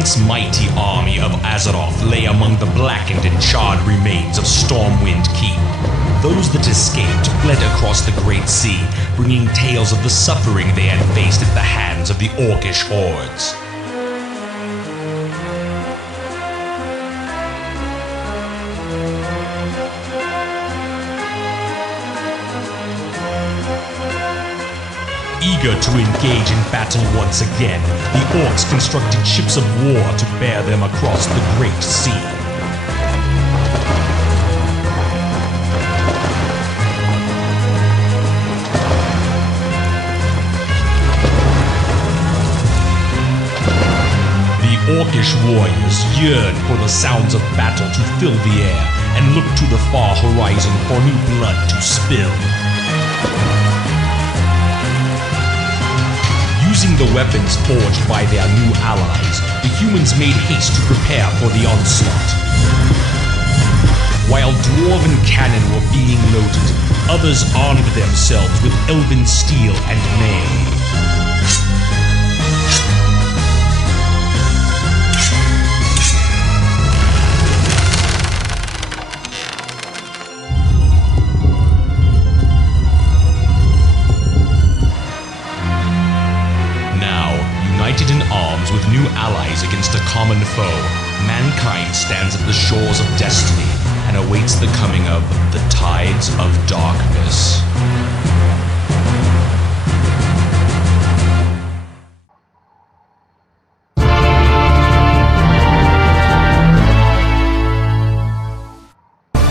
once mighty army of Azeroth lay among the blackened and charred remains of Stormwind Keep. Those that escaped fled across the Great Sea, bringing tales of the suffering they had faced at the hands of the Orcish hordes. Eager to engage in battle once again, the Orcs constructed ships of war to bear them across the Great Sea. The Orcish warriors yearned for the sounds of battle to fill the air and looked to the far horizon for new blood to spill. Using the weapons forged by their new allies, the humans made haste to prepare for the onslaught. While dwarven cannon were being loaded, others armed themselves with elven steel and mail. United in arms with new allies against a common foe, mankind stands at the shores of destiny and awaits the coming of the tides of darkness.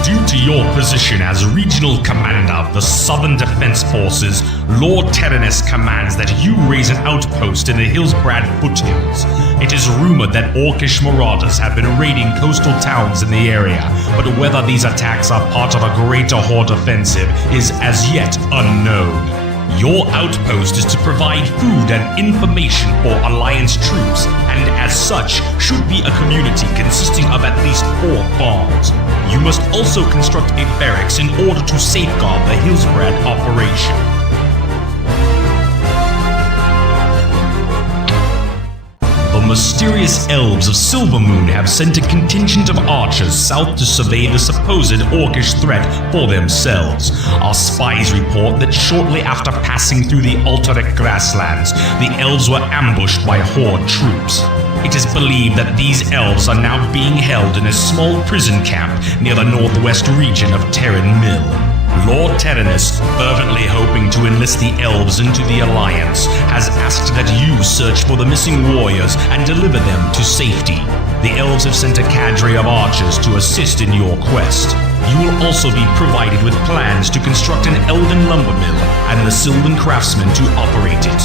Due to your position as regional commander of the Southern Defense Forces, Lord Terenas commands that you raise an outpost in the Hillsbrad foothills. It is rumored that Orcish marauders have been raiding coastal towns in the area, but whether these attacks are part of a greater horde offensive is as yet unknown. Your outpost is to provide food and information for Alliance troops, and as such, should be a community consisting of at least 4 farms. You must also construct a barracks in order to safeguard the Hillsbrad operation. The mysterious elves of Silvermoon have sent a contingent of archers south to survey the supposed Orcish threat for themselves. Our spies report that shortly after passing through the Alterac grasslands, the elves were ambushed by Horde troops. It is believed that these elves are now being held in a small prison camp near the northwest region of Terran Mill. Lord Terenas, fervently hoping to enlist the elves into the Alliance, has asked that you search for the missing warriors and deliver them to safety. The elves have sent a cadre of archers to assist in your quest. You will also be provided with plans to construct an elven lumber mill and the Sylvan craftsmen to operate it.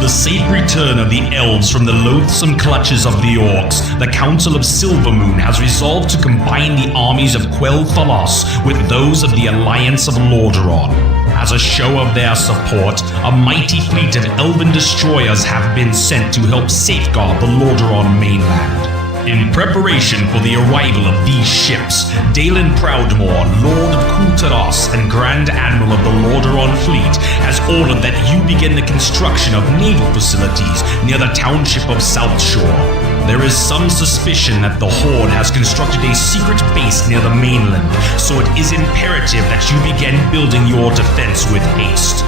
The safe return of the elves from the loathsome clutches of the orcs, the Council of Silvermoon has resolved to combine the armies of Quel'Thalas with those of the Alliance of Lordaeron. As a show of their support, a mighty fleet of elven destroyers have been sent to help safeguard the Lordaeron mainland. In preparation for the arrival of these ships, Dalen Proudmoore, Lord of Kul'Tiras and Grand Admiral of the Lordaeron Fleet, has ordered that you begin the construction of naval facilities near the township of South Shore. There is some suspicion that the Horde has constructed a secret base near the mainland, so it is imperative that you begin building your defense with haste.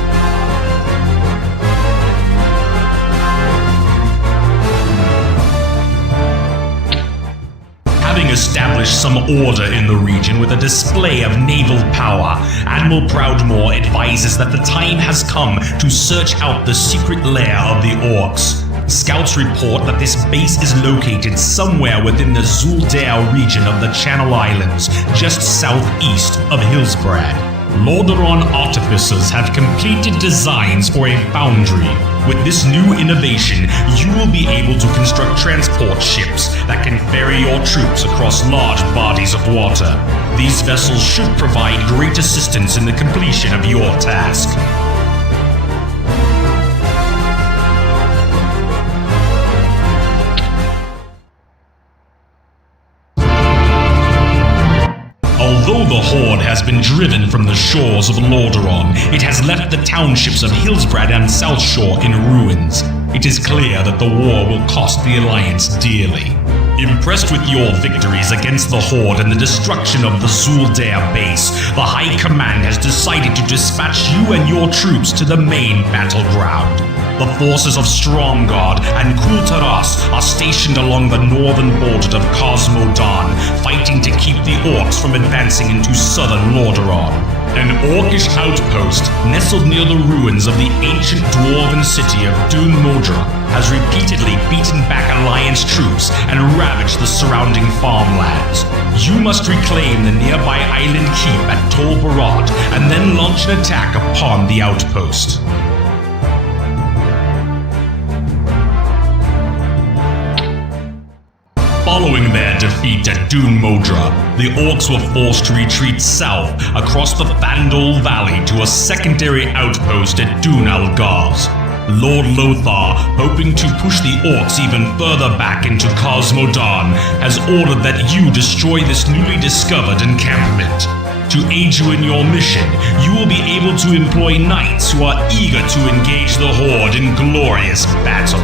Having established some order in the region with a display of naval power, Admiral Proudmoore advises that the time has come to search out the secret lair of the orcs. Scouts report that this base is located somewhere within the Zul'Dare region of the Channel Islands, just southeast of Hillsbrad. Lordaeron artificers have completed designs for a foundry. With this new innovation, you will be able to construct transport ships that can ferry your troops across large bodies of water. These vessels should provide great assistance in the completion of your task. Although the Horde has been driven from the shores of Lordaeron, it has left the townships of Hillsbrad and South Shore in ruins. It is clear that the war will cost the Alliance dearly. Impressed with your victories against the Horde and the destruction of the Zuldair base, the High Command has decided to dispatch you and your troops to the main battleground. The forces of Stromgarde and Kultaras are stationed along the northern border of Cosmodan, fighting to keep the Orcs from advancing into southern Lordaeron. An Orcish outpost, nestled near the ruins of the ancient dwarven city of Dun Modra, has repeatedly beaten back Alliance troops and ravaged the surrounding farmlands. You must reclaim the nearby island keep at Tol Barad and then launch an attack upon the outpost. Following their defeat at Dun Modra, the Orcs were forced to retreat south across the Fandol Valley to a secondary outpost at Dun Algaz. Lord Lothar, hoping to push the Orcs even further back into Cosmodan, has ordered that you destroy this newly discovered encampment. To aid you in your mission, you will be able to employ knights who are eager to engage the Horde in glorious battle.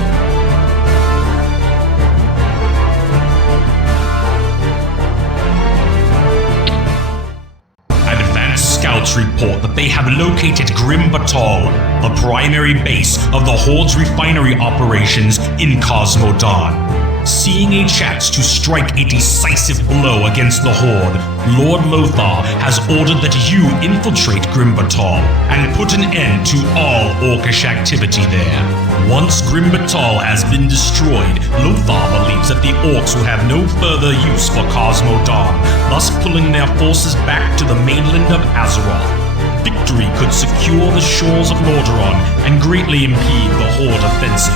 Scouts report that they have located Grim Batal, the primary base of the Horde's refinery operations in Cosmodan. Seeing a chance to strike a decisive blow against the Horde, Lord Lothar has ordered that you infiltrate Grim Batal and put an end to all Orcish activity there. Once Grim Batal has been destroyed, Lothar believes that the Orcs will have no further use for Cosmodan, thus pulling their forces back to the mainland of Azeroth. Victory could secure the shores of Lordaeron and greatly impede the Horde offensive.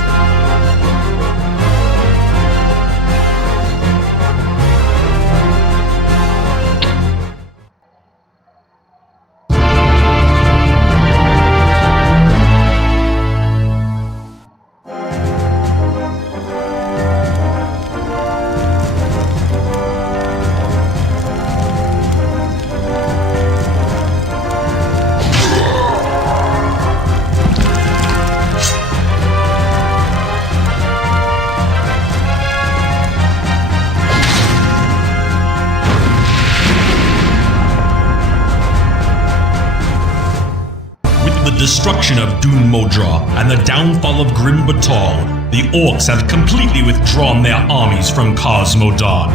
Destruction of Dun Modra and the downfall of Grim Batal, the Orcs have completely withdrawn their armies from Cosmodan.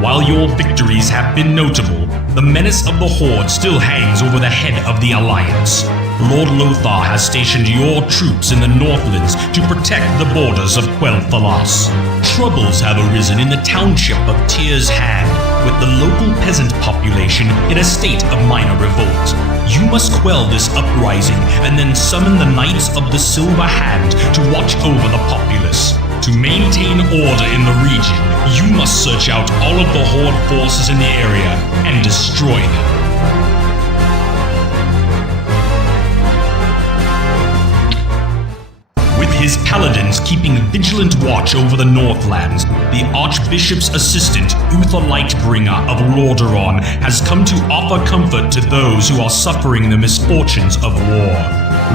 While your victories have been notable, the menace of the Horde still hangs over the head of the Alliance. Lord Lothar has stationed your troops in the Northlands to protect the borders of Quel'Thalas. Troubles have arisen in the township of Tyr's Hand, with the local peasant population in a state of minor revolt. You must quell this uprising and then summon the Knights of the Silver Hand to watch over the populace. To maintain order in the region, you must search out all of the Horde forces in the area and destroy them. With his paladins keeping vigilant watch over the Northlands, the Archbishop's assistant, Uther Lightbringer of Lordaeron, has come to offer comfort to those who are suffering the misfortunes of war.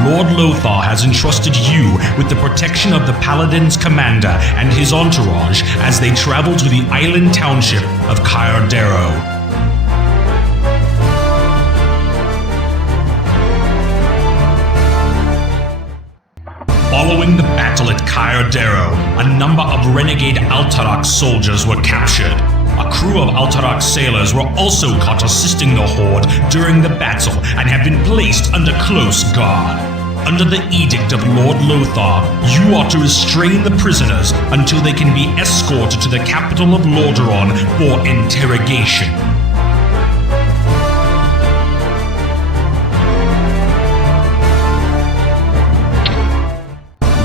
Lord Lothar has entrusted you with the protection of the Paladin's commander and his entourage as they travel to the island township of Kyardero. Following the battle at Kyardero, a number of renegade Alterac soldiers were captured. A crew of Alterac sailors were also caught assisting the Horde during the battle and have been placed under close guard. Under the edict of Lord Lothar, you are to restrain the prisoners until they can be escorted to the capital of Lordaeron for interrogation.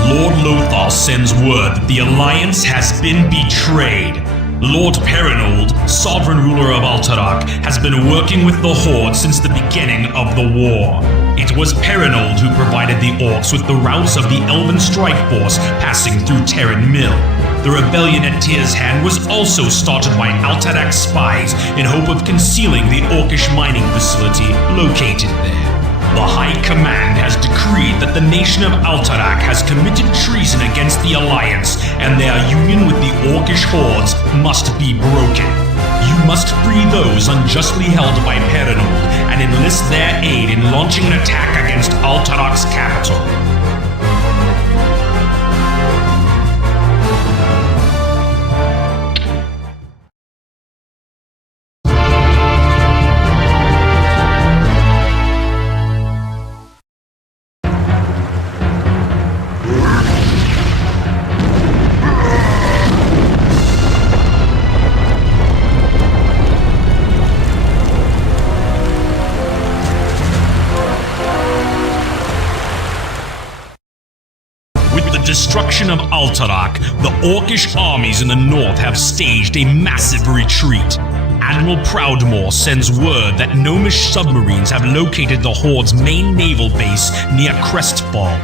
Lord Lothar sends word that the Alliance has been betrayed. Lord Perinold, sovereign ruler of Alterac, has been working with the Horde since the beginning of the war. It It was Perinold who provided the orcs with the routes of the Elven Strike Force passing through Terran Mill. The rebellion at Tyr's Hand was also started by Altarak spies in hope of concealing the orcish mining facility located there. The High Command has decreed that the nation of Altarak has committed treason against the Alliance, and their union with the orcish hordes must be broken. You must free those unjustly held by Perinold and enlist their aid in launching an attack against Altarak's capital. Destruction of Altarak, the orcish armies in the north have staged a massive retreat. Admiral Proudmoore sends word that Gnomish submarines have located the Horde's main naval base near Crestfall.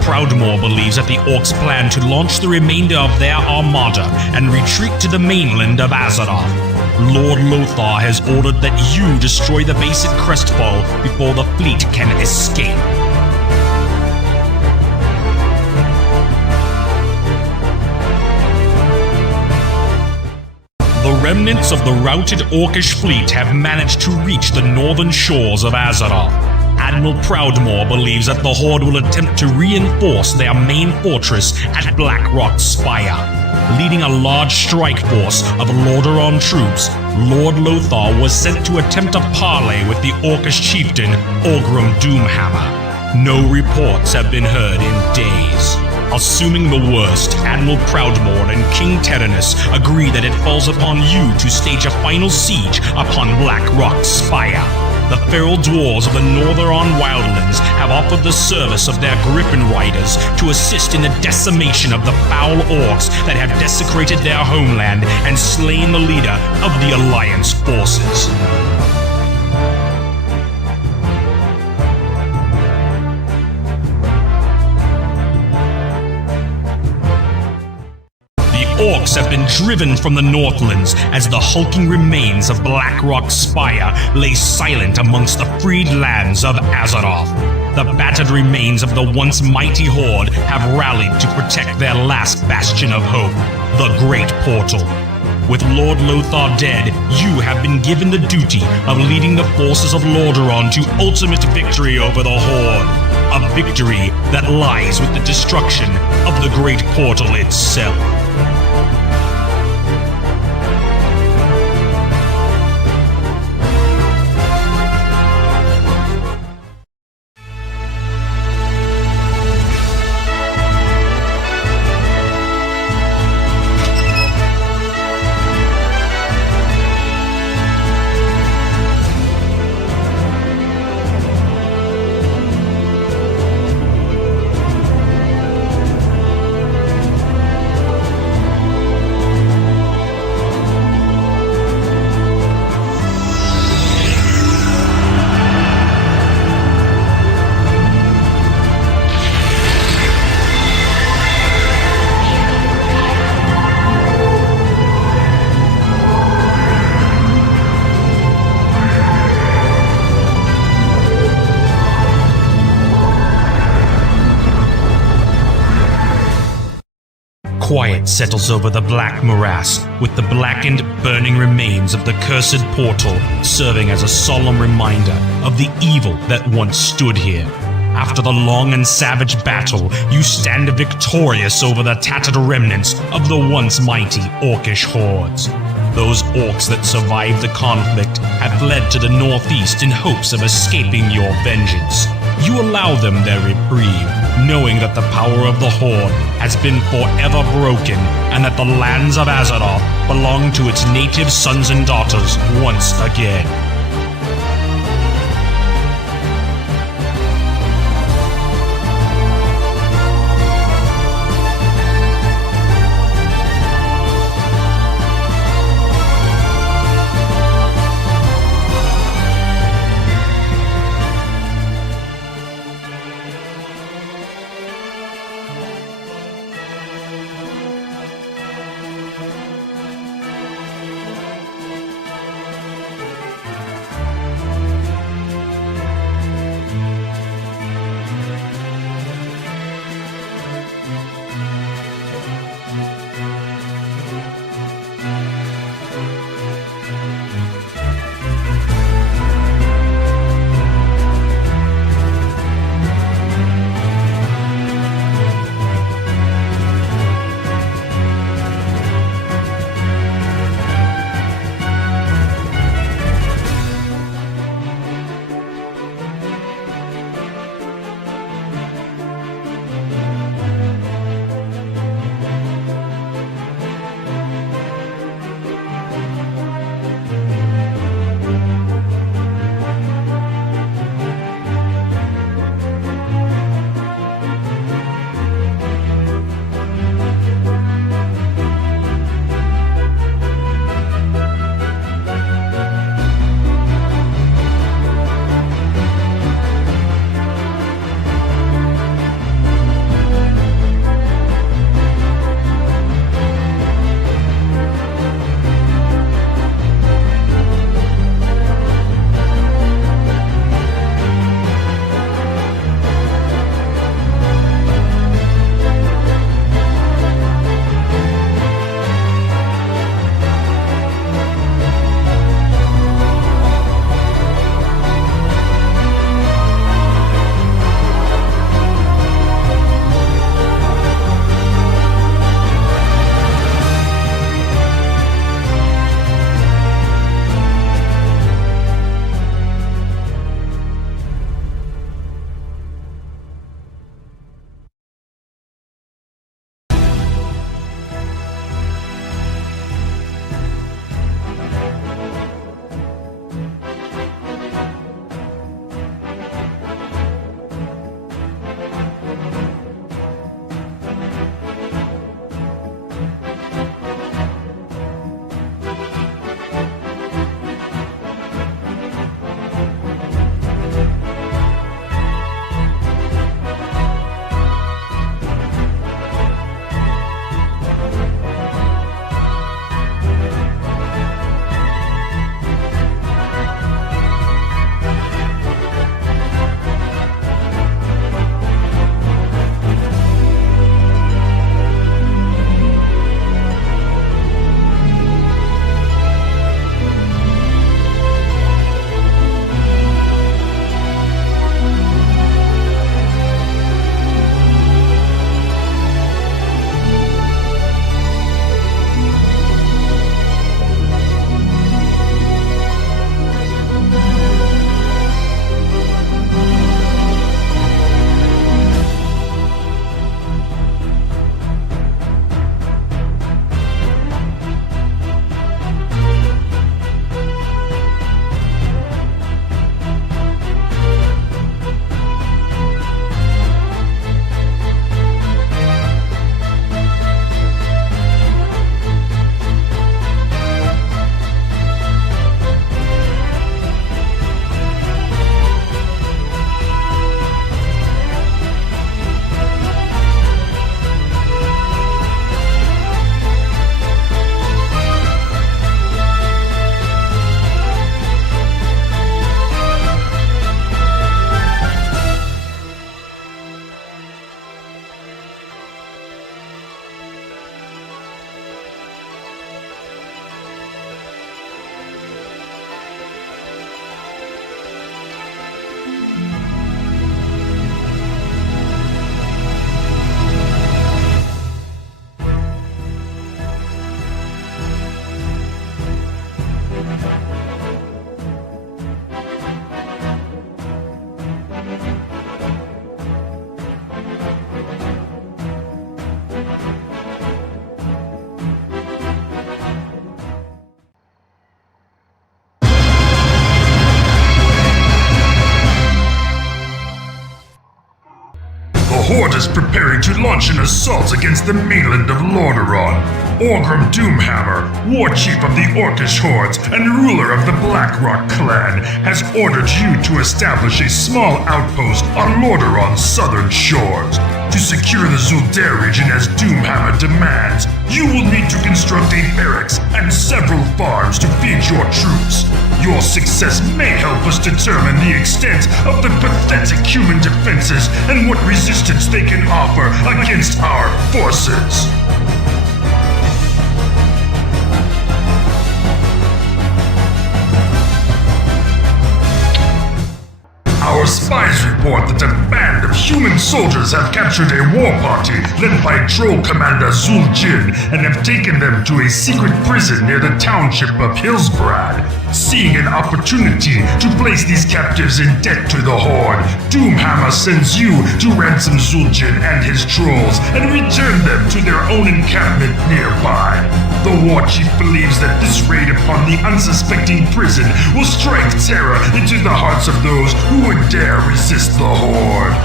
Proudmoore believes that the orcs plan to launch the remainder of their armada and retreat to the mainland of Azeroth. Lord Lothar has ordered that you destroy the base at Crestfall before the fleet can escape. The remnants of the routed Orcish fleet have managed to reach the northern shores of Azeroth. Admiral Proudmoore believes that the Horde will attempt to reinforce their main fortress at Blackrock Spire. Leading a large strike force of Lordaeron troops, Lord Lothar was sent to attempt a parley with the Orcish chieftain Orgrim Doomhammer. No reports have been heard in days. Assuming the worst, Admiral Proudmoore and King Terenas agree that it falls upon you to stage a final siege upon Blackrock Spire. The feral dwarves of the Northern Wildlands have offered the service of their Griffin Riders to assist in the decimation of the foul orcs that have desecrated their homeland and slain the leader of the Alliance forces. Orcs have been driven from the Northlands as the hulking remains of Blackrock Spire lay silent amongst the freed lands of Azeroth. The battered remains of the once mighty Horde have rallied to protect their last bastion of hope, the Great Portal. With Lord Lothar dead, you have been given the duty of leading the forces of Lordaeron to ultimate victory over the Horde. A victory that lies with the destruction of the Great Portal itself. Quiet settles over the black morass, with the blackened, burning remains of the cursed portal serving as a solemn reminder of the evil that once stood here. After the long and savage battle, you stand victorious over the tattered remnants of the once mighty Orcish hordes. Those orcs that survived the conflict have fled to the northeast in hopes of escaping your vengeance. You allow them their reprieve, knowing that the power of the Horde has been forever broken and that the lands of Azeroth belong to its native sons and daughters once again. Horde is preparing to launch an assault against the mainland of Lordaeron. Orgrim Doomhammer, war chief of the Orcish hordes and ruler of the Blackrock clan, has ordered you to establish a small outpost on Lordaeron's southern shores. To secure the Zul'Dare region as Doomhammer demands, you will need to construct a barracks and several farms to feed your troops. Your success may help us determine the extent of the pathetic human defenses and what resistance they can offer against our forces. Our spies report that a band of human soldiers have captured a war party led by Troll Commander Zul'Jin and have taken them to a secret prison near the township of Hillsbrad. Seeing an opportunity to place these captives in debt to the Horde, Doomhammer sends you to ransom Zul'Jin and his trolls and return them to their own encampment nearby. The war chief believes that this raid upon the unsuspecting prison will strike terror into the hearts of those who would dare resist the Horde.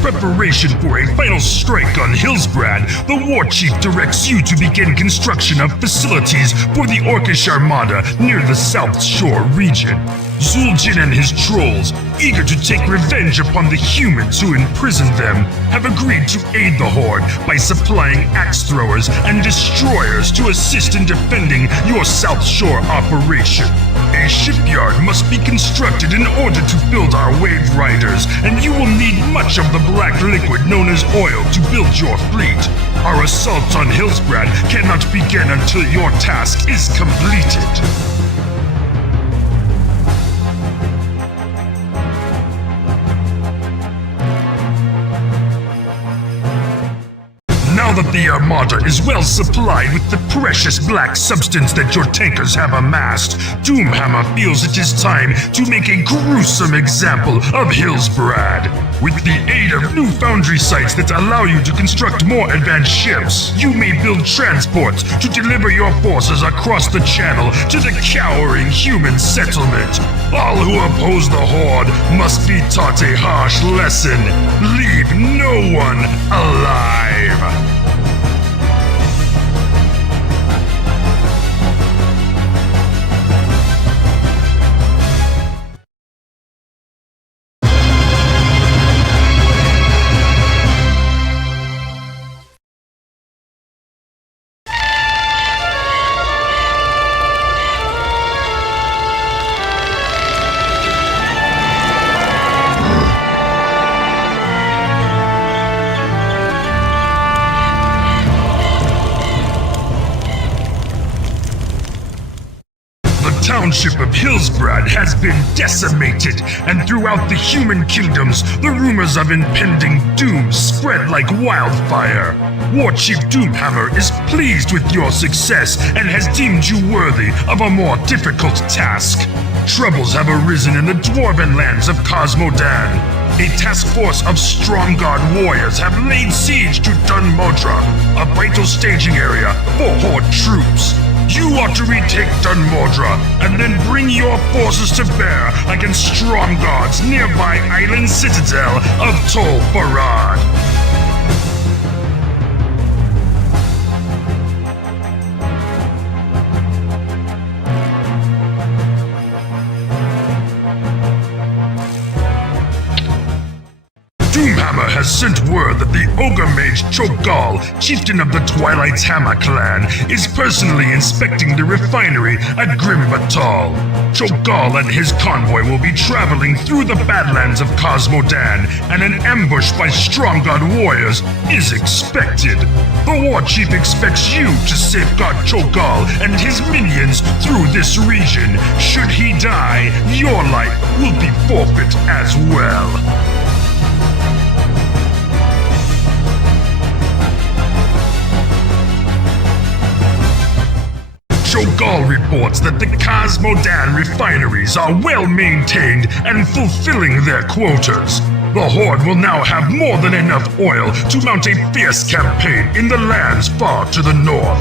Preparation for a final strike on Hillsbrad, the war chief directs you to begin construction of facilities for the Orcish Armada near the South Shore region. Zul'Jin and his trolls, eager to take revenge upon the humans who imprisoned them, have agreed to aid the Horde by supplying axe throwers and destroyers to assist in defending your South Shore operation. A shipyard must be constructed in order to build our wave riders, and you will need much of the black liquid known as oil to build your fleet. Our assault on Hillsbrad cannot begin until your task is completed. Now that the Armada is well supplied with the precious black substance that your tankers have amassed, Doomhammer feels it is time to make a gruesome example of Hillsbrad. With the aid of new foundry sites that allow you to construct more advanced ships, you may build transports to deliver your forces across the channel to the cowering human settlement. All who oppose the Horde must be taught a harsh lesson. Leave no one alive. The township of Hillsbrad has been decimated, and throughout the human kingdoms, the rumors of impending doom spread like wildfire. War Chief Doomhammer is pleased with your success and has deemed you worthy of a more difficult task. Troubles have arisen in the dwarven lands of Cosmodan. A task force of Stromgarde warriors have laid siege to Dunmodra, a vital staging area for Horde troops. You ought to retake Dunmodra and then bring your forces to bear against Stromgarde's nearby island citadel of Tol Farad. Doomhammer has sent word that the ogre mage Cho'Gall, chieftain of the Twilight's Hammer clan, is personally inspecting the refinery at Grim Batal. Cho'Gall and his convoy will be traveling through the Badlands of Cosmodan, and an ambush by Stromgarde warriors is expected. The war chief expects you to safeguard Cho'Gall and his minions through this region. Should he die, your life will be forfeit as well. Cho'Gall reports that the Cosmodan refineries are well maintained and fulfilling their quotas. The Horde will now have more than enough oil to mount a fierce campaign in the lands far to the north.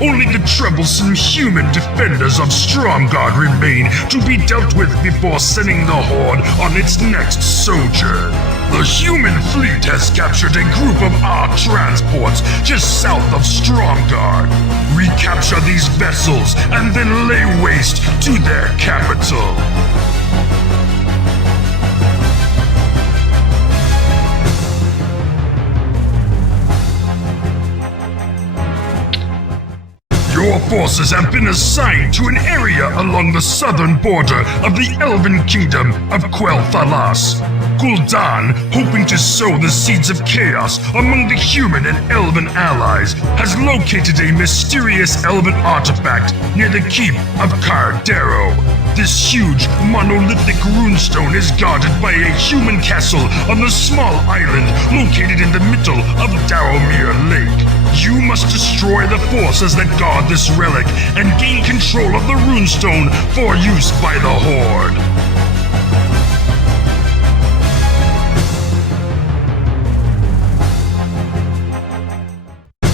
Only the troublesome human defenders of Stromgarde remain to be dealt with before sending the Horde on its next sojourn. The human fleet has captured a group of our transports just south of Stromgarde. Recapture these vessels and then lay waste to their capital. Your forces have been assigned to an area along the southern border of the Elven Kingdom of Quel'Thalas. Gul'dan, hoping to sow the seeds of chaos among the human and elven allies, has located a mysterious elven artifact near the keep of Cardero. This huge, monolithic runestone is guarded by a human castle on the small island located in the middle of Darrowmere Lake. You must destroy the forces that guard this relic and gain control of the runestone for use by the Horde.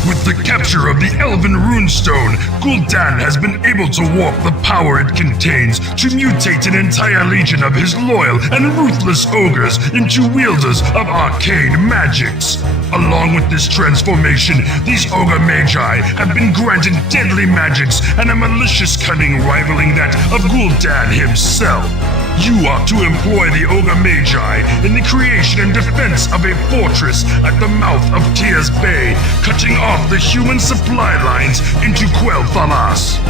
With the capture of the Elven Runestone, Gul'dan has been able to warp the power it contains to mutate an entire legion of his loyal and ruthless ogres into wielders of arcane magics. Along with this transformation, these ogre magi have been granted deadly magics and a malicious cunning rivaling that of Gul'dan himself. You are to employ the ogre magi in the creation and defense of a fortress at the mouth of Tears Bay, cutting off the human supply lines into Quel'Thalas.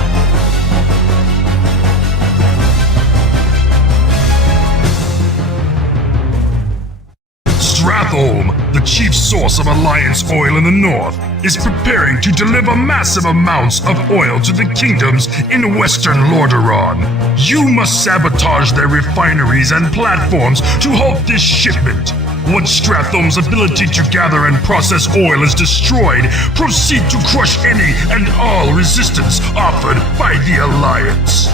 Stratholm, the chief source of Alliance oil in the north, is preparing to deliver massive amounts of oil to the kingdoms in western Lordaeron. You must sabotage their refineries and platforms to halt this shipment. Once Stratholm's ability to gather and process oil is destroyed, proceed to crush any and all resistance offered by the Alliance.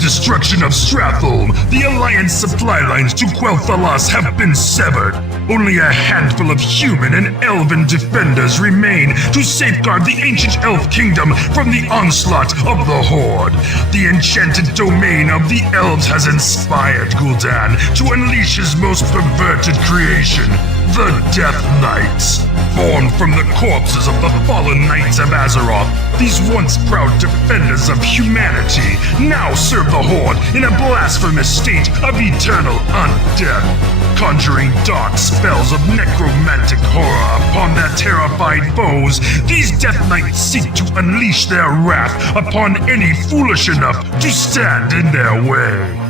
Destruction of Stratholm, the Alliance supply lines to Quel'Thalas have been severed. Only a handful of human and elven defenders remain to safeguard the ancient elf kingdom from the onslaught of the Horde. The enchanted domain of the elves has inspired Gul'dan to unleash his most perverted creation, the Death Knights. Born from the corpses of the fallen Knights of Azeroth, these once proud defenders of humanity now serve the Horde in a blasphemous state of eternal undeath, conjuring dark spells of necromantic horror upon their terrified foes. These Death Knights seek to unleash their wrath upon any foolish enough to stand in their way.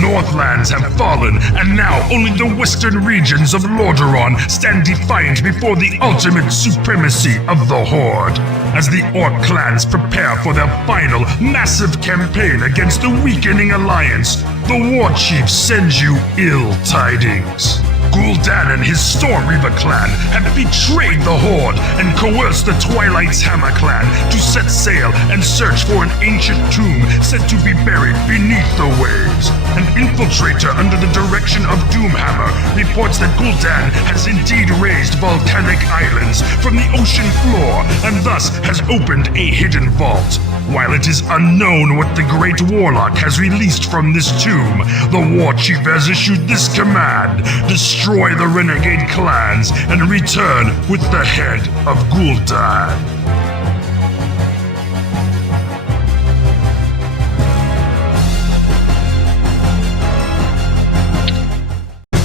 Northlands have fallen, and now only the western regions of Lordaeron stand defiant before the ultimate supremacy of the Horde. As the Orc clans prepare for their final, massive campaign against the weakening Alliance, the War Chief sends you ill tidings. Gul'dan and his Stormreaver clan have betrayed the Horde and coerced the Twilight's Hammer clan to set sail and search for an ancient tomb said to be buried beneath the waves. An infiltrator under the direction of Doomhammer reports that Gul'dan has indeed raised volcanic islands from the ocean floor and thus has opened a hidden vault. While it is unknown what the Great Warlock has released from this tomb, the War Chief has issued this command: destroy the renegade clans and return with the head of Gul'dan.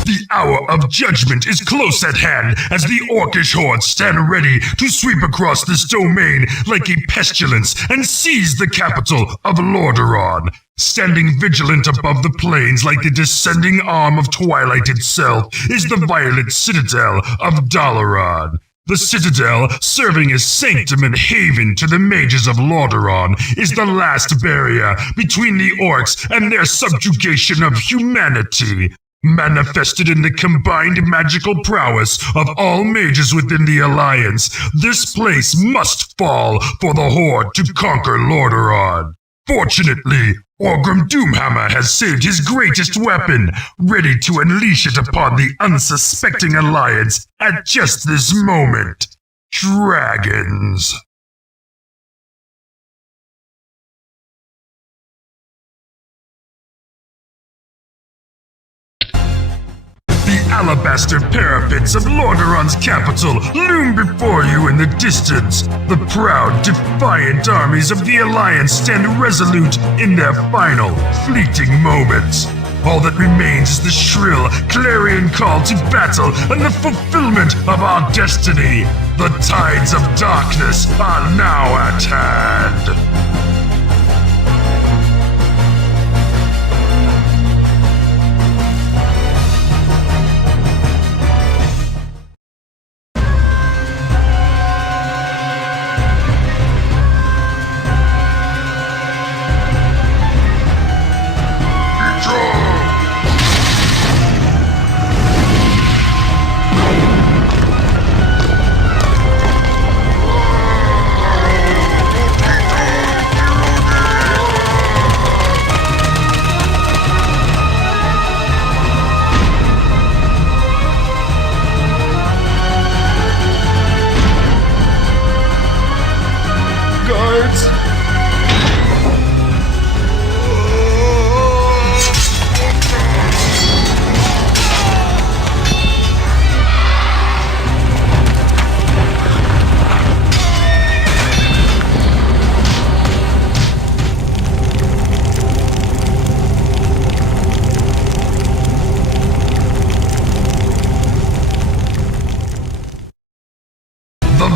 The hour of judgment is close at hand as the orcish hordes stand ready to sweep across this domain like a pestilence and seize the capital of Lordaeron. Standing vigilant above the plains like the descending arm of Twilight itself is the violent citadel of Dalaran. The citadel, serving as sanctum and haven to the mages of Lordaeron, is the last barrier between the orcs and their subjugation of humanity. Manifested in the combined magical prowess of all mages within the Alliance, this place must fall for the Horde to conquer Lordaeron. Fortunately, Orgrim Doomhammer has saved his greatest weapon, ready to unleash it upon the unsuspecting Alliance at just this moment. Dragons. The alabaster parapets of Lordaeron's capital loom before you in the distance. The proud, defiant armies of the Alliance stand resolute in their final, fleeting moments. All that remains is the shrill, clarion call to battle and the fulfillment of our destiny. The tides of darkness are now at hand.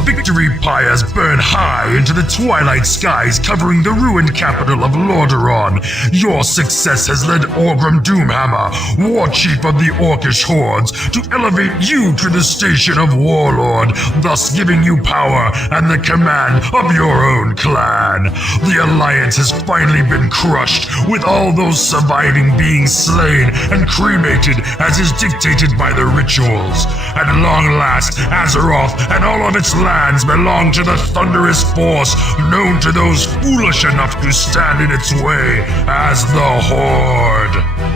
Victory pyres burn high into the twilight skies covering the ruined capital of Lordaeron. Your success has led Orgrim Doomhammer, War Chief of the Orcish Hordes, to elevate you to the station of Warlord, thus giving you power and the command of your own clan. The Alliance has finally been crushed, with all those surviving being slain and cremated as is dictated by the rituals. At long last, Azeroth and all of its lands belong to the thunderous force known to those foolish enough to stand in its way as the Horde.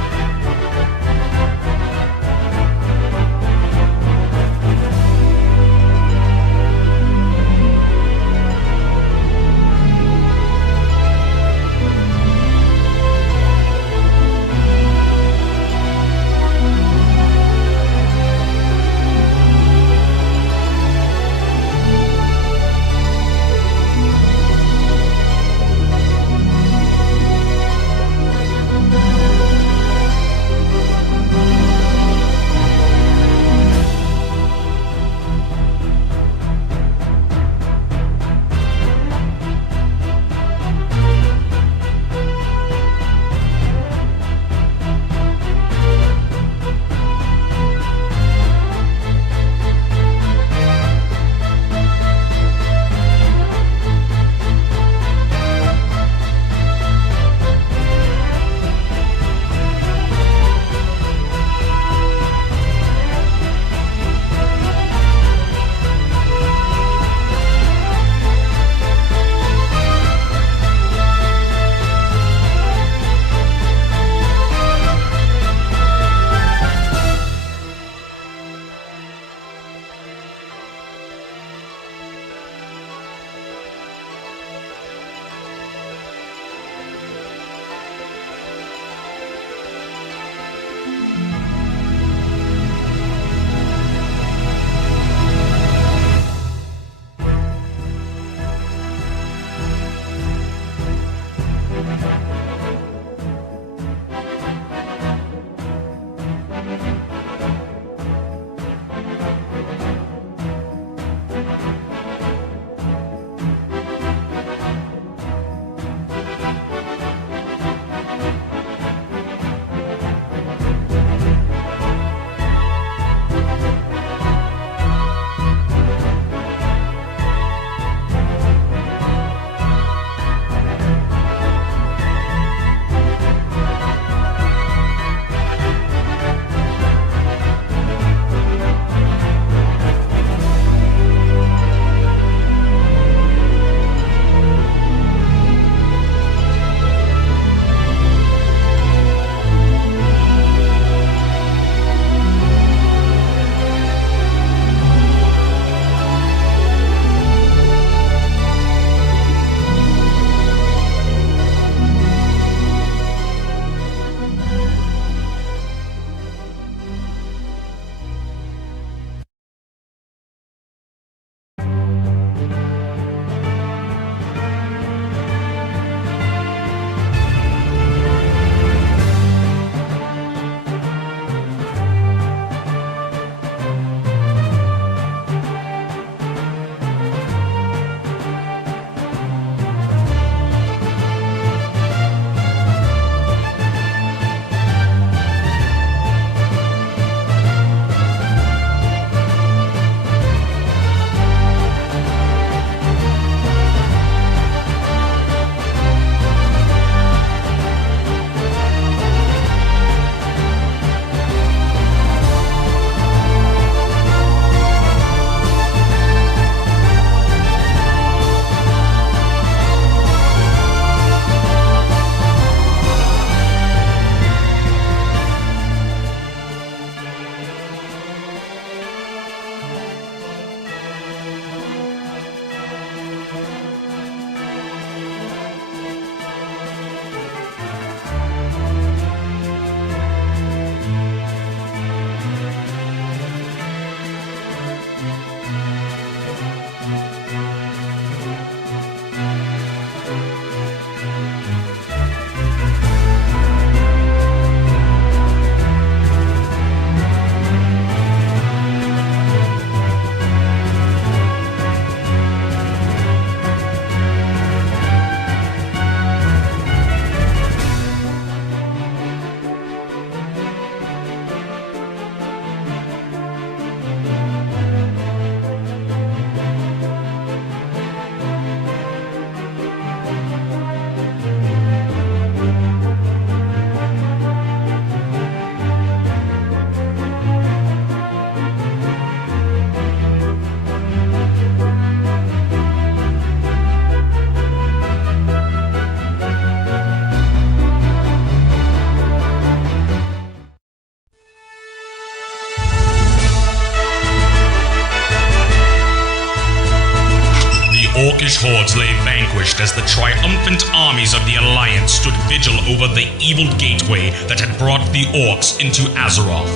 Orcish hordes lay vanquished as the triumphant armies of the Alliance stood vigil over the evil gateway that had brought the Orcs into Azeroth.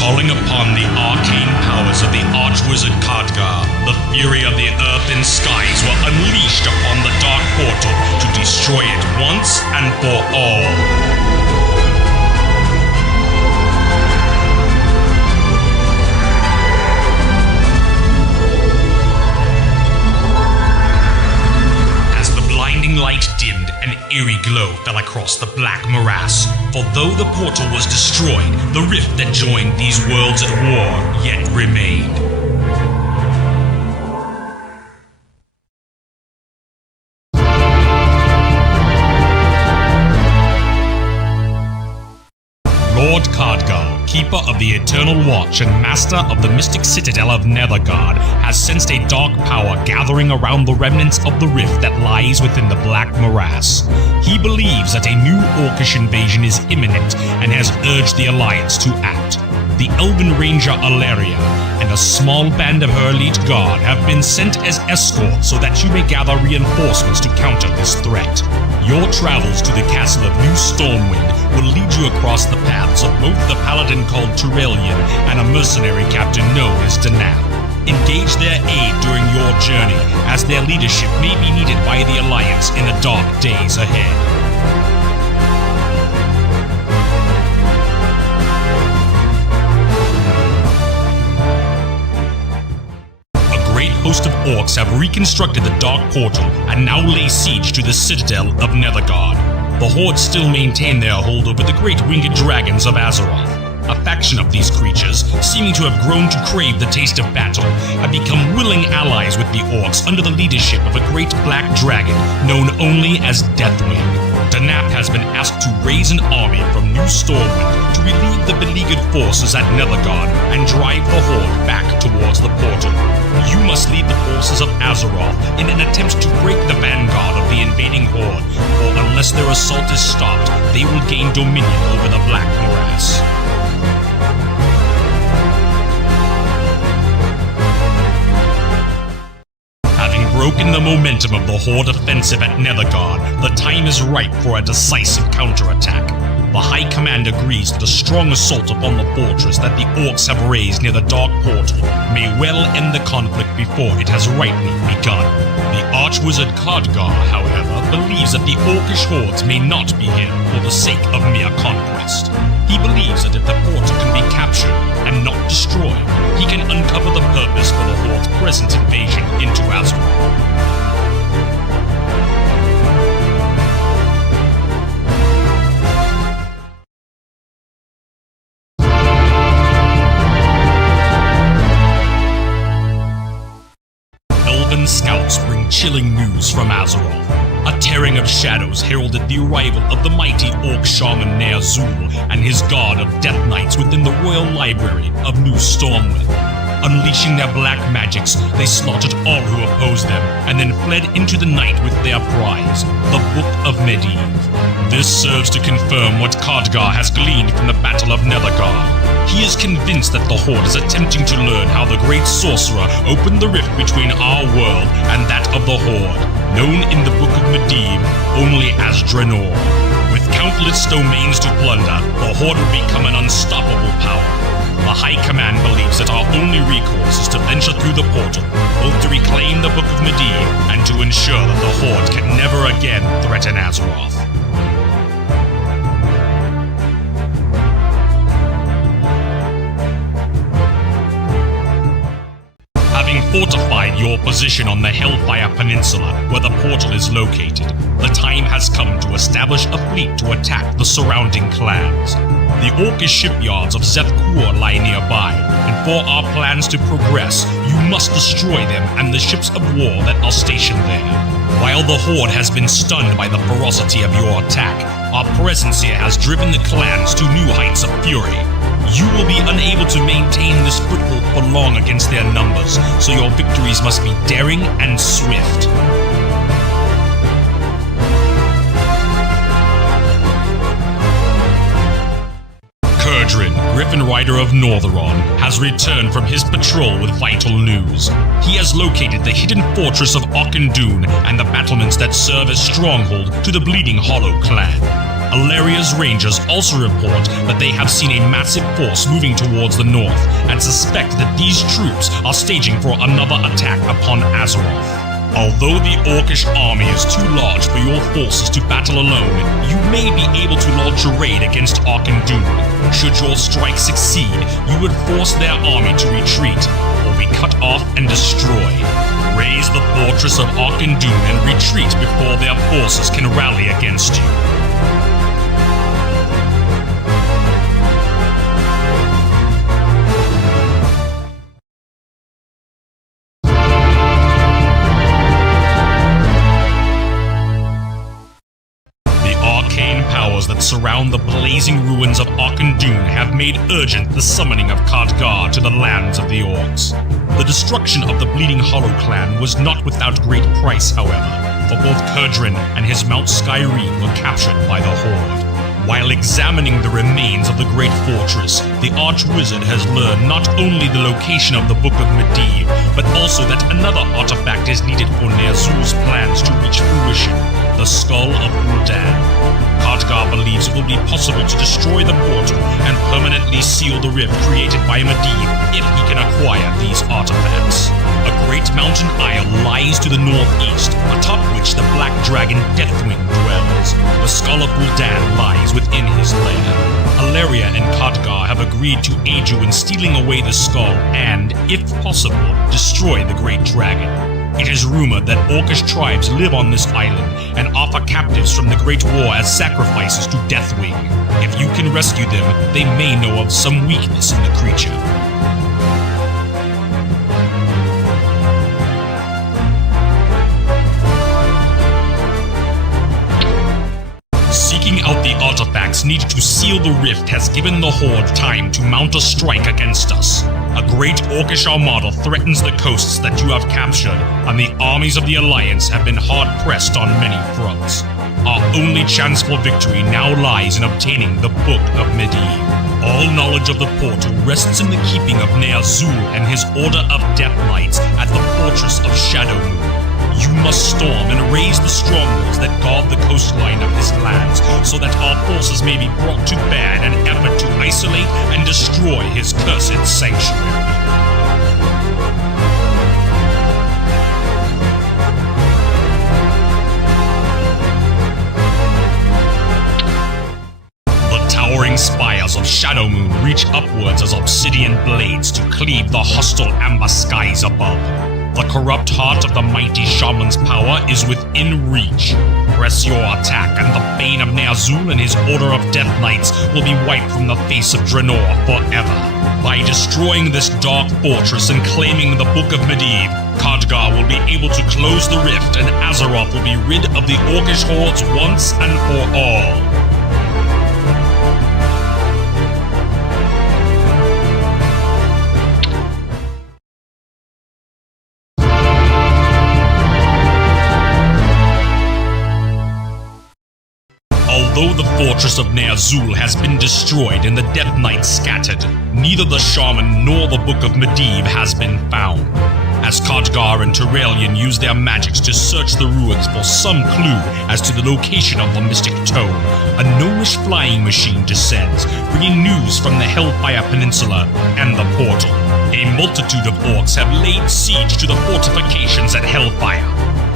Calling upon the arcane powers of the Archwizard Khadgar, the fury of the earth and skies were unleashed upon the Dark Portal to destroy it once and for all. Light dimmed, an eerie glow fell across the black morass. For though the portal was destroyed, the rift that joined these worlds at war yet remained. Lord Khadgar, Keeper of the Eternal Watch and Master of the Mystic Citadel of Nethergard, has sensed a dark power gathering around the remnants of the rift that lies within the Black Morass. He believes that a new Orcish invasion is imminent and has urged the Alliance to act. The Elven Ranger Alaria and a small band of her elite guard have been sent as escorts so that you may gather reinforcements to counter this threat. Your travels to the castle of New Stormwind will lead you across the paths of both the paladin called Turelian and a mercenary captain known as Danap. Engage their aid during your journey, as their leadership may be needed by the Alliance in the dark days ahead. Host of orcs have reconstructed the Dark Portal and now lay siege to the Citadel of Nethergard. The Horde still maintain their hold over the great winged dragons of Azeroth. A faction of these creatures, seeming to have grown to crave the taste of battle, have become willing allies with the orcs under the leadership of a great black dragon known only as Deathwing. Danap has been asked to raise an army from New Stormwind to relieve the beleaguered forces at Nethergard and drive the Horde back towards the portal. You must lead the forces of Azeroth in an attempt to break the vanguard of the invading Horde, for unless their assault is stopped, they will gain dominion over the Black Morass. Broken the momentum of the Horde offensive at Nethergard, the time is ripe for a decisive counterattack. The High Command agrees that a strong assault upon the fortress that the Orcs have raised near the Dark Portal may well end the conflict before it has rightly begun. The Archwizard Khadgar, however, believes that the Orcish hordes may not be here for the sake of mere conquest. He believes that if the portal can be captured and not destroyed, he can uncover the purpose for the Horde's present invasion into Azeroth. Elven scouts bring chilling news from Azeroth. A tearing of shadows heralded the arrival of the mighty Orc Shaman Ner'zhul and his guard of Death Knights within the Royal Library of New Stormwind. Unleashing their black magics, they slaughtered all who opposed them, and then fled into the night with their prize, the Book of Medivh. This serves to confirm what Khadgar has gleaned from the Battle of Nethergard. He is convinced that the Horde is attempting to learn how the great sorcerer opened the rift between our world and that of the Horde, known in the Book of Medivh only as Draenor. With countless domains to plunder, the Horde will become an unstoppable power. The High Command believes that our only recourse is to venture through the portal, both to reclaim the Book of Medivh and to ensure that the Horde can never again threaten Azeroth. Fortified your position on the Hellfire Peninsula, where the portal is located, the time has come to establish a fleet to attack the surrounding clans. The Orcish shipyards of Zeth'Kur lie nearby, and for our plans to progress, you must destroy them and the ships of war that are stationed there. While the Horde has been stunned by the ferocity of your attack, our presence here has driven the clans to new heights of fury. You will be unable to maintain this foothold for long against their numbers, so your victories must be daring and swift. Kurdrin, Griffin Rider of Northeron, has returned from his patrol with vital news. He has located the hidden fortress of Auchindoun and the battlements that serve as stronghold to the Bleeding Hollow clan. Alaria's rangers also report that they have seen a massive force moving towards the north and suspect that these troops are staging for another attack upon Azeroth. Although the Orcish army is too large for your forces to battle alone, you may be able to launch a raid against Auchindoun. Should your strike succeed, you would force their army to retreat, or be cut off and destroyed. Raise the fortress of Auchindoun and retreat before their forces can rally against you. That surround the blazing ruins of Auchindoun have made urgent the summoning of Khadgar to the lands of the Orcs. The destruction of the Bleeding Hollow clan was not without great price, however, for both Kurdrin and his Mount Skyreen were captured by the Horde. While examining the remains of the great fortress, the Archwizard has learned not only the location of the Book of Medivh, but also that another artifact is needed for Ner'zhul's plans to reach fruition, the Skull of Ul'dan. Khadgar believes it will be possible to destroy the portal and permanently seal the rift created by Medivh if he can acquire these artifacts. A great mountain isle lies to the northeast, atop which the black dragon Deathwing dwells. The Skull of Ul'dan lies within his lair. Alaria and Khadgar have agreed to aid you in stealing away the skull and, if possible, destroy the great dragon. It is rumored that Orcish tribes live on this island and offer captives from the Great War as sacrifices to Deathwing. If you can rescue them, they may know of some weakness in the creature. Seeking out the artifacts needed to seal the rift has given the Horde time to mount a strike against us. A great Orcish armada threatens the coasts that you have captured, and the armies of the Alliance have been hard-pressed on many fronts. Our only chance for victory now lies in obtaining the Book of Medivh. All knowledge of the portal rests in the keeping of Ner'zhul and his Order of Death Knights at the Fortress of Shadowmoon. You must storm and raise the strongholds that guard the coastline of his lands, so that our forces may be brought to bear in an effort to isolate and destroy his cursed sanctuary. The towering spires of Shadowmoon reach upwards as obsidian blades to cleave the hostile amber skies above. The corrupt heart of the mighty shaman's power is within reach. Press your attack, and the bane of Ner'zhul and his Order of Death Knights will be wiped from the face of Draenor forever. By destroying this dark fortress and claiming the Book of Medivh, Khadgar will be able to close the rift, and Azeroth will be rid of the Orcish hordes once and for all. Although the fortress of Ner'zhul has been destroyed and the Death Knights scattered, neither the Shaman nor the Book of Medivh has been found. As Khadgar and Turelion use their magics to search the ruins for some clue as to the location of the Mystic Tome, a gnomish flying machine descends, bringing news from the Hellfire Peninsula and the portal. A multitude of orcs have laid siege to the fortifications at Hellfire.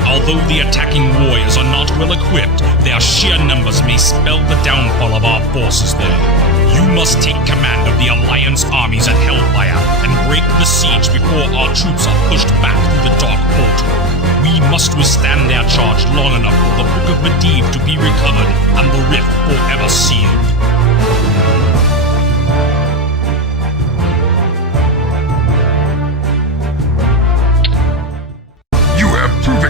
Although the attacking warriors are not well equipped, their sheer numbers may spell the downfall of our forces there. You must take command of the Alliance armies at Hellfire and break the siege before our troops are pushed back through the dark portal. We must withstand their charge long enough for the Book of Medivh to be recovered and the rift forever sealed.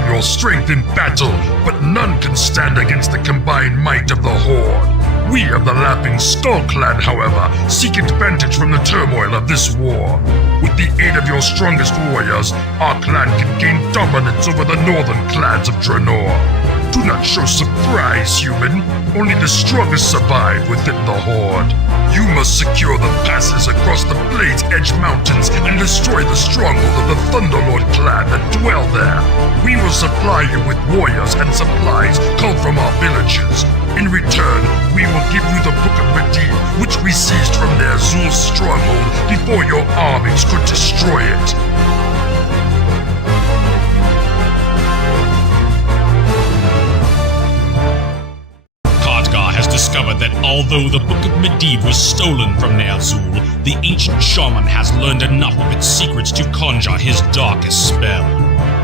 Your strength in battle, but none can stand against the combined might of the Horde. We of the Laughing Skull clan, however, seek advantage from the turmoil of this war. With the aid of your strongest warriors, our clan can gain dominance over the northern clans of Draenor. Do not show surprise, human. Only the strongest survive within the Horde. You must secure the passes across the Blade's Edge Mountains and destroy the stronghold of the Thunderlord clan that dwell there. We will supply you with warriors and supplies culled from our villages. In return, we will give you the Book of Medivh, which we seized from their Azul stronghold before your armies could destroy it. Discovered that although the Book of Medivh was stolen from Ner'zhul, the ancient shaman has learned enough of its secrets to conjure his darkest spell.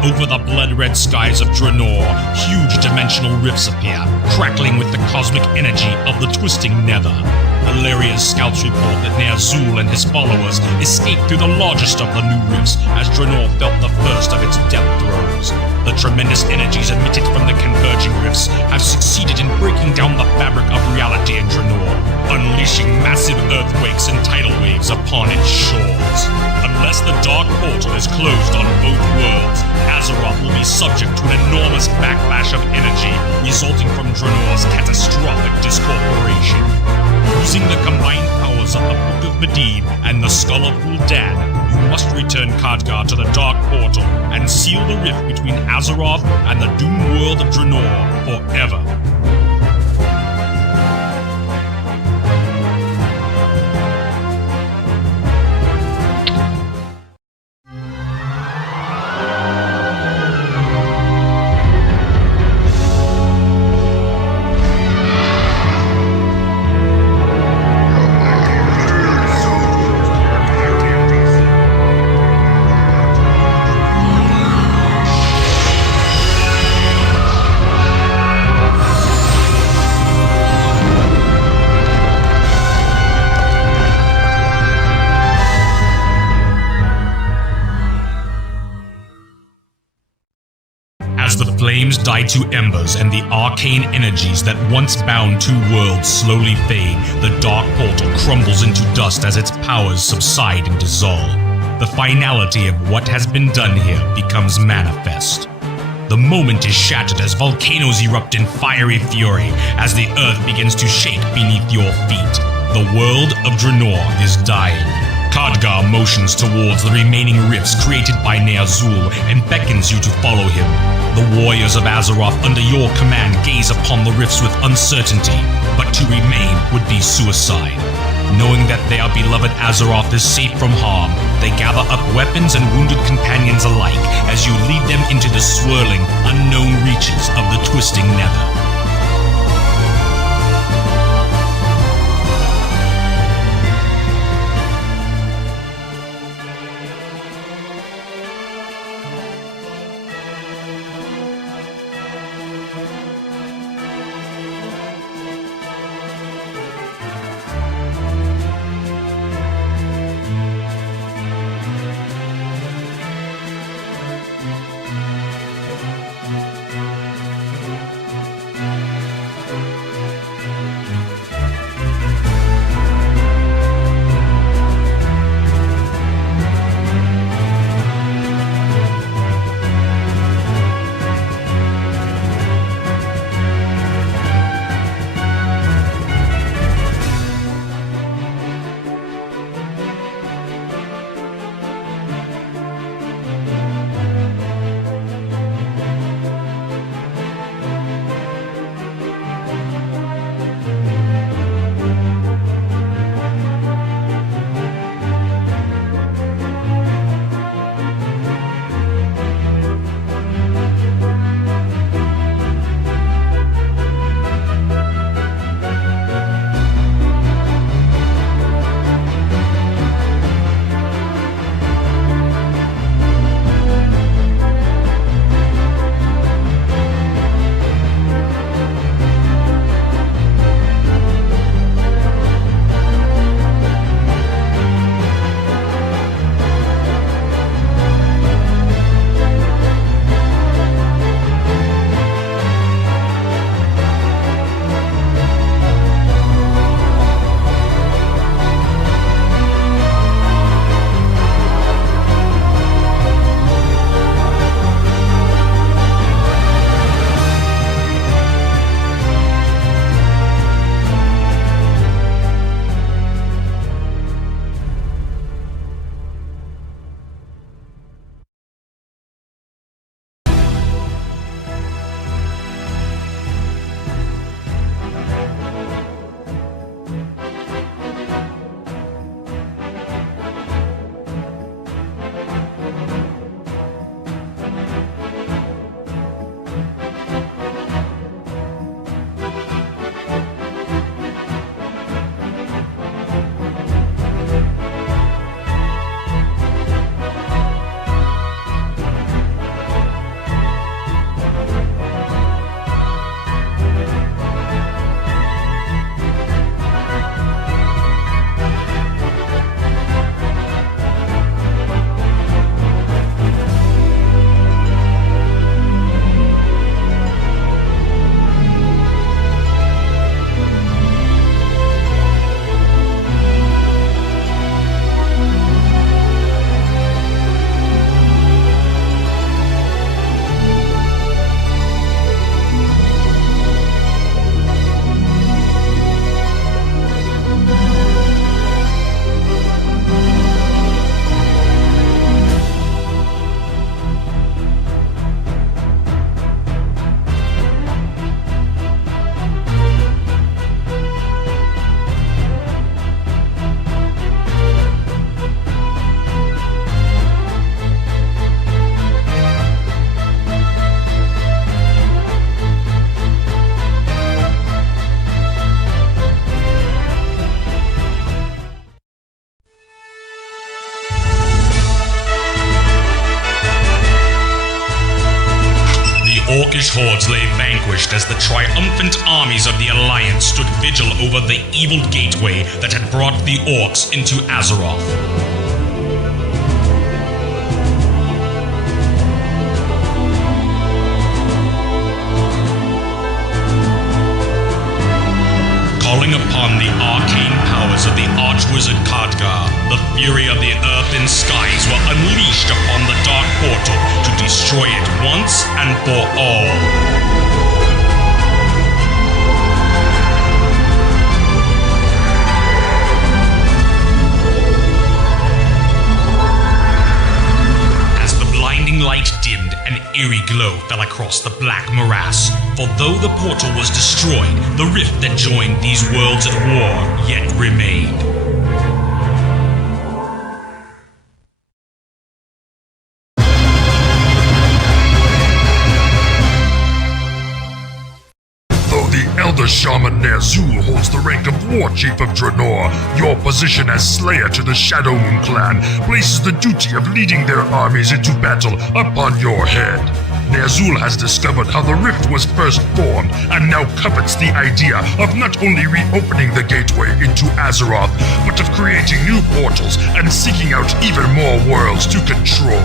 Over the blood-red skies of Draenor, huge dimensional rifts appear, crackling with the cosmic energy of the twisting nether. Illyria's scouts report that Ner'zhul and his followers escaped through the largest of the new rifts as Draenor felt the first of its death throes. The tremendous energies emitted from the converging rifts have succeeded in breaking down the fabric of reality in Draenor, unleashing massive earthquakes and tidal waves upon its shores. Unless the Dark Portal is closed on both worlds, Azeroth will be subject to an enormous backlash of energy resulting from Draenor's catastrophic discorporation. Using the combined powers of the Book of Medivh and the Skull of Gul'dan, you must return Khadgar to the Dark Portal and seal the rift between Azeroth and the doomed world of Draenor forever. As the flames die to embers and the arcane energies that once bound two worlds slowly fade, the Dark Portal crumbles into dust as its powers subside and dissolve. The finality of what has been done here becomes manifest. The moment is shattered as volcanoes erupt in fiery fury as the earth begins to shake beneath your feet. The world of Draenor is dying. Khadgar motions towards the remaining rifts created by Ner'zhul and beckons you to follow him. The warriors of Azeroth under your command gaze upon the rifts with uncertainty, but to remain would be suicide. Knowing that their beloved Azeroth is safe from harm, they gather up weapons and wounded companions alike as you lead them into the swirling, unknown reaches of the twisting nether. orcish hordes lay vanquished as the triumphant armies of the Alliance stood vigil over the evil gateway that had brought the orcs into Azeroth. Calling upon the arcane powers of the Archwizard Khadgar, the fury of the earth and skies were unleashed upon the Dark Portal to destroy it once and for all. Light dimmed, an eerie glow fell across the black morass. For though the portal was destroyed, the rift that joined these worlds at war yet remained. Elder Shaman Ner'zhul holds the rank of War Chief of Draenor. Your position as Slayer to the Shadow Moon clan places the duty of leading their armies into battle upon your head. Ner'zhul has discovered how the rift was first formed and now covets the idea of not only reopening the gateway into Azeroth, but of creating new portals and seeking out even more worlds to control.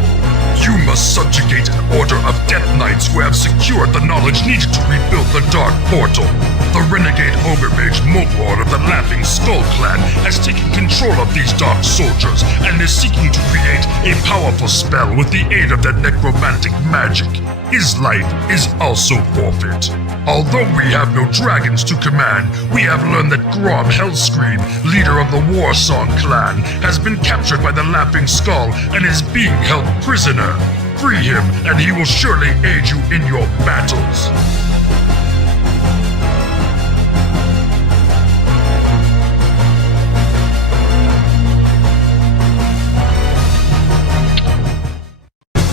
You must subjugate an order of Death Knights who have secured the knowledge needed to rebuild the Dark Portal. The renegade ogre mage Mogward of the Laughing Skull clan has taken control of these dark soldiers and is seeking to create a powerful spell with the aid of that necromantic magic. His life is also forfeit. Although we have no dragons to command, we have learned that Grom Hellscream, leader of the Warsong clan, has been captured by the Laughing Skull and is being held prisoner. Free him, and he will surely aid you in your battles.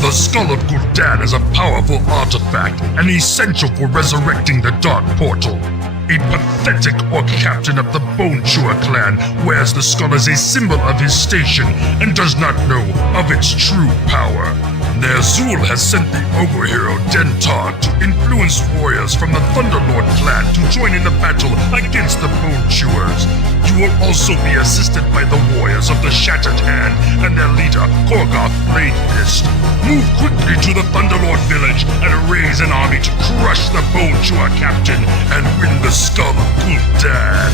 The Skull of Gul'dan is a powerful artifact and essential for resurrecting the Dark Portal. A pathetic orc captain of the Bone Chewer clan wears the skull as a symbol of his station and does not know of its true power. Ner'zhul has sent the ogre hero Dentar to influence warriors from the Thunderlord clan to join in the battle against the Bone Chewers. You will also be assisted by the warriors of the Shattered Hand and their leader, Korgoth Bladefist. Move quickly to the Thunderlord village and raise an army to crush the Bone Chewer captain and win the Skull of Gul'dan.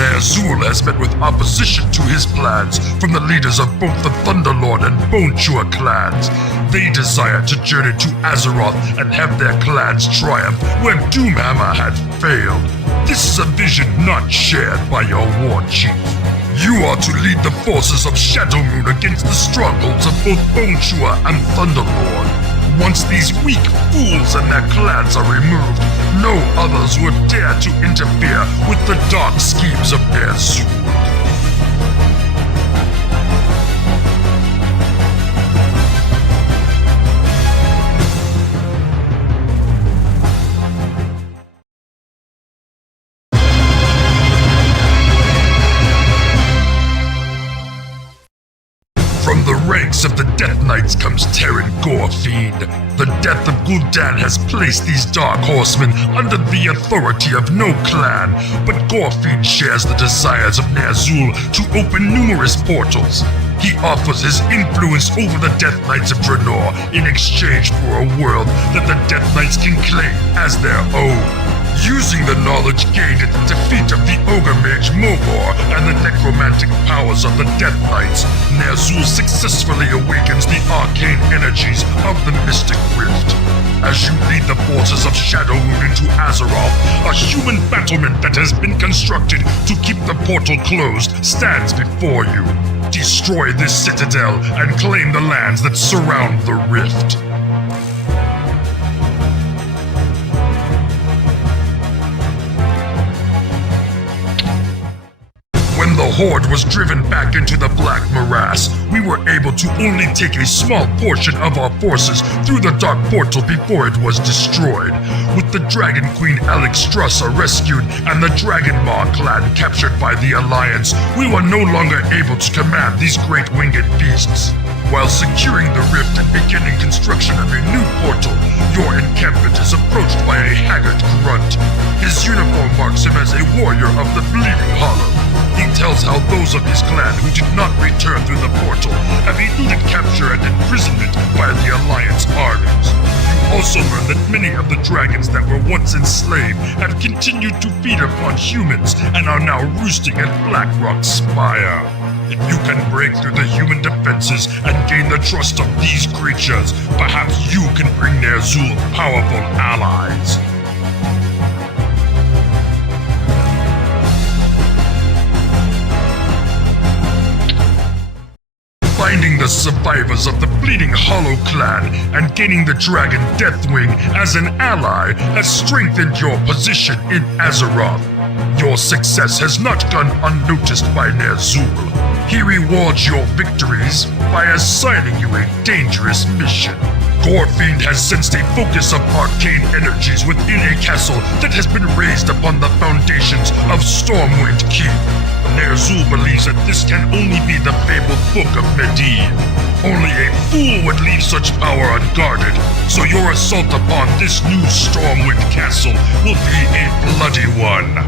Ner'zhul has met with opposition to his plans from the leaders of both the Thunderlord and Bone Chewer clans. They desire to journey to Azeroth and have their clans triumph where Doomhammer had failed. This is a vision not shared by your war chief. You are to lead the forces of Shadowmoon against the strongholds of both Bone Chewer and Thunderlord. Once these weak fools and their clans are removed, no others would dare to interfere with the dark schemes of Ner'zhul. From the ranks of the Death Knights comes Terran Gorefiend. The death of Gul'dan has placed these Dark Horsemen under the authority of no clan, but Gorefiend shares the desires of Ner'zhul to open numerous portals. He offers his influence over the Death Knights of Draenor in exchange for a world that the Death Knights can claim as their own. Using the knowledge gained at the defeat of the Ogre Mage Mogor and the necromantic powers of the Death Knights, Ner'zhul successfully awakens the arcane energies of the Mystic Rift. As you lead the forces of Shadowmoon into Azeroth, a human battlement that has been constructed to keep the portal closed stands before you. Destroy this citadel and claim the lands that surround the rift. When the the Horde was driven back into the Black Morass, we were able to only take a small portion of our forces through the Dark Portal before it was destroyed. With the Dragon Queen Alexstrasza rescued and the Dragon Maw clan captured by the Alliance, we were no longer able to command these great winged beasts. While securing the rift and beginning construction of a new portal, your encampment is approached by a haggard grunt. His uniform marks him as a warrior of the Bleeding Hollow. He tells how those of his clan who did not return through the portal have eluded capture and imprisonment by the Alliance armies. You also learn that many of the dragons that were once enslaved have continued to feed upon humans and are now roosting at Blackrock Spire. If you can break through the human defenses and gain the trust of these creatures, perhaps you can bring Ner'zhul powerful allies. Finding the survivors of the Bleeding Hollow clan and gaining the dragon Deathwing as an ally has strengthened your position in Azeroth. Your success has not gone unnoticed by Ner'zhul. He rewards your victories by assigning you a dangerous mission. Gorefiend has sensed a focus of arcane energies within a castle that has been raised upon the foundations of Stormwind Keep. Ner'zhul believes that this can only be the fabled Book of Medivh. Only a fool would leave such power unguarded, so your assault upon this new Stormwind castle will be a bloody one.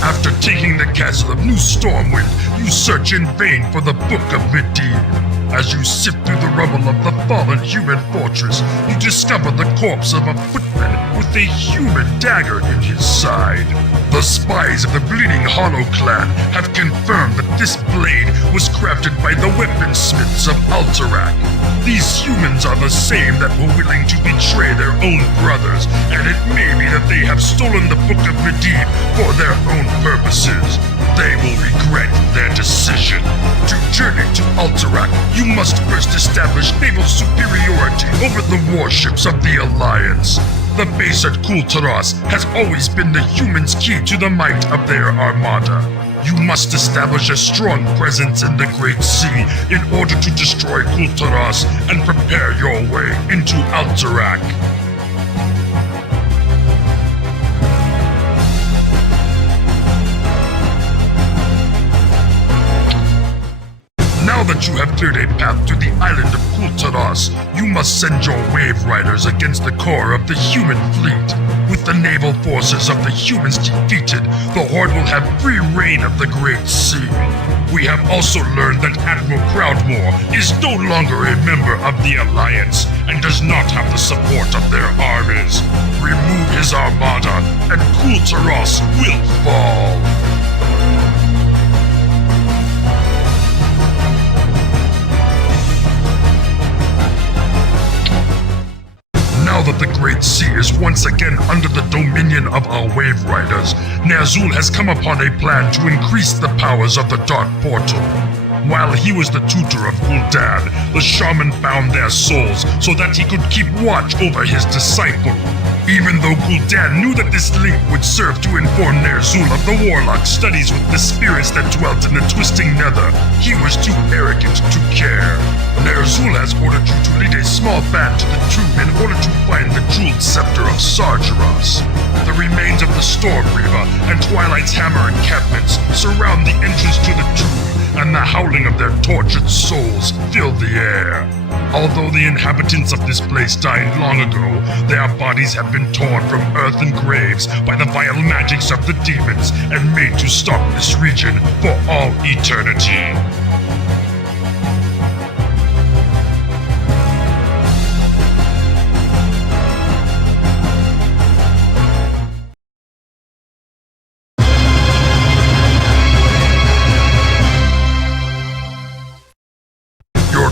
After taking the castle of New Stormwind, you search in vain for the Book of Medivh. As you sift through the rubble of the fallen human fortress, you discover the corpse of a footman with a human dagger in his side. The spies of the Bleeding Hollow clan have confirmed that this blade was crafted by the weaponsmiths of Alterac. These humans are the same that were willing to betray their own brothers, and it may be that they have stolen the Book of Medivh for their own purposes. They will regret their decision. To journey to Alterac, you must first establish naval superiority over the warships of the Alliance. The base at Kul'Taras has always been the humans' key to the might of their armada. You must establish a strong presence in the Great Sea in order to destroy Kul'Taras and prepare your way into Alterac. Now that you have cleared a path to the island of Kul'Taras, you must send your wave riders against the core of the human fleet. With the naval forces of the humans defeated, the Horde will have free reign of the Great Sea. We have also learned that Admiral Proudmoore is no longer a member of the Alliance and does not have the support of their armies. Remove his armada, and Kul'Taras will fall. Now that the Great Sea is once again under the dominion of our Wave Riders, Ner'zhul has come upon a plan to increase the powers of the Dark Portal. While he was the tutor of Gul'dan, the shaman bound their souls so that he could keep watch over his disciple. Even though Gul'dan knew that this link would serve to inform Ner'zhul of the warlock studies with the spirits that dwelt in the Twisting Nether, he was too arrogant to care. Ner'zhul has ordered you to lead a small band to the tomb in order to find the jeweled scepter of Sargeras. The remains of the Storm Reaver and Twilight's Hammer encampments surround the entrance to the tomb, and the howling of their tortured souls fill the air. Although the inhabitants of this place died long ago, their bodies have been torn from earthen graves by the vile magics of the demons and made to stalk this region for all eternity.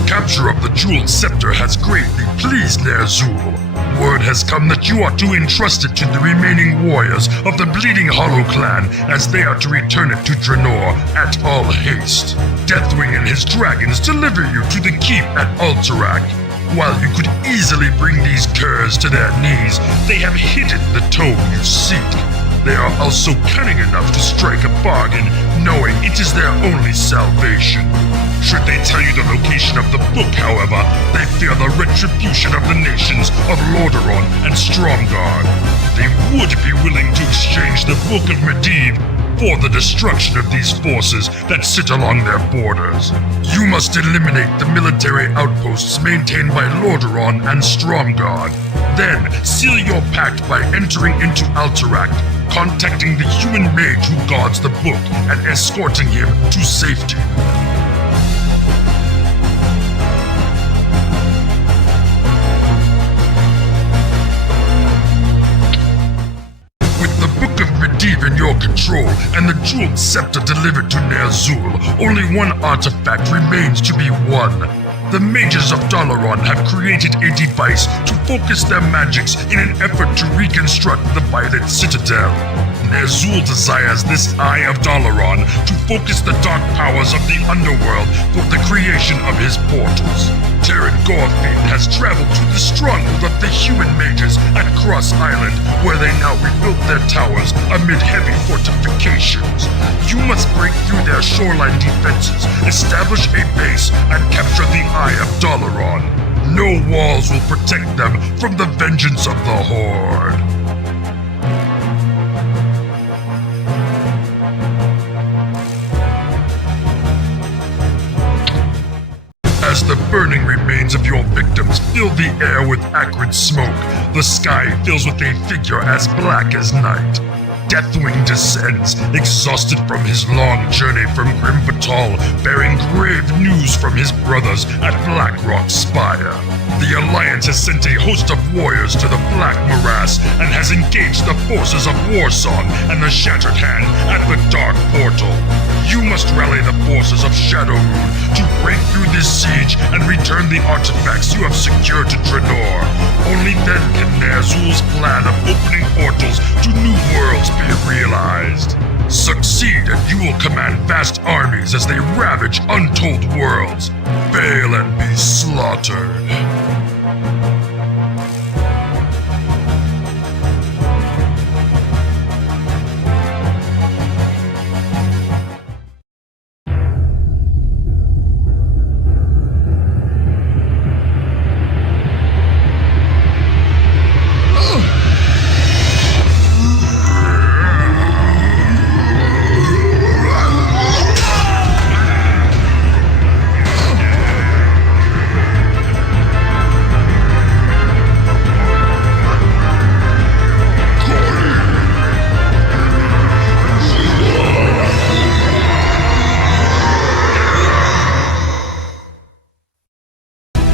Capture of the jeweled scepter has greatly pleased Ner'zhul. Word has come that you are to entrust it to the remaining warriors of the Bleeding Hollow clan, as they are to return it to Draenor at all haste. Deathwing and his dragons deliver you to the keep at Alterac. While you could easily bring these curs to their knees, they have hidden the tome you seek. They are also cunning enough to strike a bargain, knowing it is their only salvation. Should they tell you the location of the book, however, they fear the retribution of the nations of Lordaeron and Stromgarde. They would be willing to exchange the Book of Medivh for the destruction of these forces that sit along their borders. You must eliminate the military outposts maintained by Lordaeron and Stromgarde. Then, seal your pact by entering into Alterac, contacting the human mage who guards the book, and escorting him to safety. With the Book of Medivh in your control and the jeweled scepter delivered to Ner'zhul, only one artifact remains to be won. The mages of Dalaran have created a device to focus their magics in an effort to reconstruct the Violet Citadel. Ner'zhul desires this Eye of Dalaran to focus the dark powers of the underworld for the creation of his portals. Terran Gorfind has traveled to the stronghold of the human mages at Cross Island, where they now rebuilt their towers amid heavy fortifications. You must break through their shoreline defenses, establish a base, and capture the Eye of Dalaran. No walls will protect them from the vengeance of the Horde. As the burning remains of your victims fill the air with acrid smoke, the sky fills with a figure as black as night. Deathwing descends, exhausted from his long journey from Grim Batal, bearing grave news from his brothers at Blackrock Spire. The Alliance has sent a host of warriors to the Black Morass and has engaged the forces of Warsong and the Shattered Hand at the Dark Portal. You must rally the forces of Shadowmoon to break through this siege and return the artifacts you have secured to Draenor. Only then can Ner'zhul's plan of opening portals to new worlds be realized. Succeed and you will command vast armies as they ravage untold worlds. Fail and be slaughtered.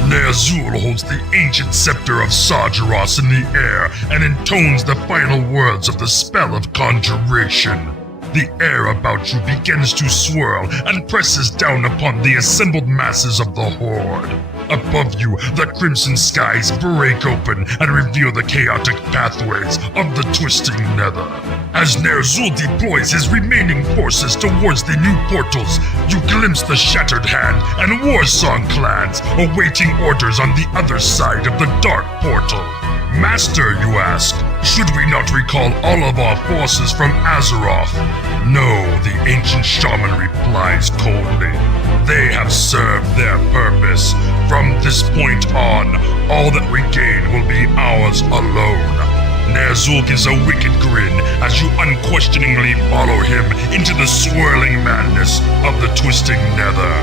Ner'zhul holds the ancient scepter of Sargeras in the air and intones the final words of the spell of conjuration. The air about you begins to swirl and presses down upon the assembled masses of the Horde. Above you, the crimson skies break open and reveal the chaotic pathways of the twisting nether. As Ner'zhul deploys his remaining forces towards the new portals, you glimpse the Shattered Hand and Warsong clans awaiting orders on the other side of the Dark Portal. Master, you ask, should we not recall all of our forces from Azeroth? No, the ancient shaman replies coldly. They have served their purpose. From this point on, all that we gain will be ours alone. Ner'zhul gives a wicked grin as you unquestioningly follow him into the swirling madness of the twisting nether.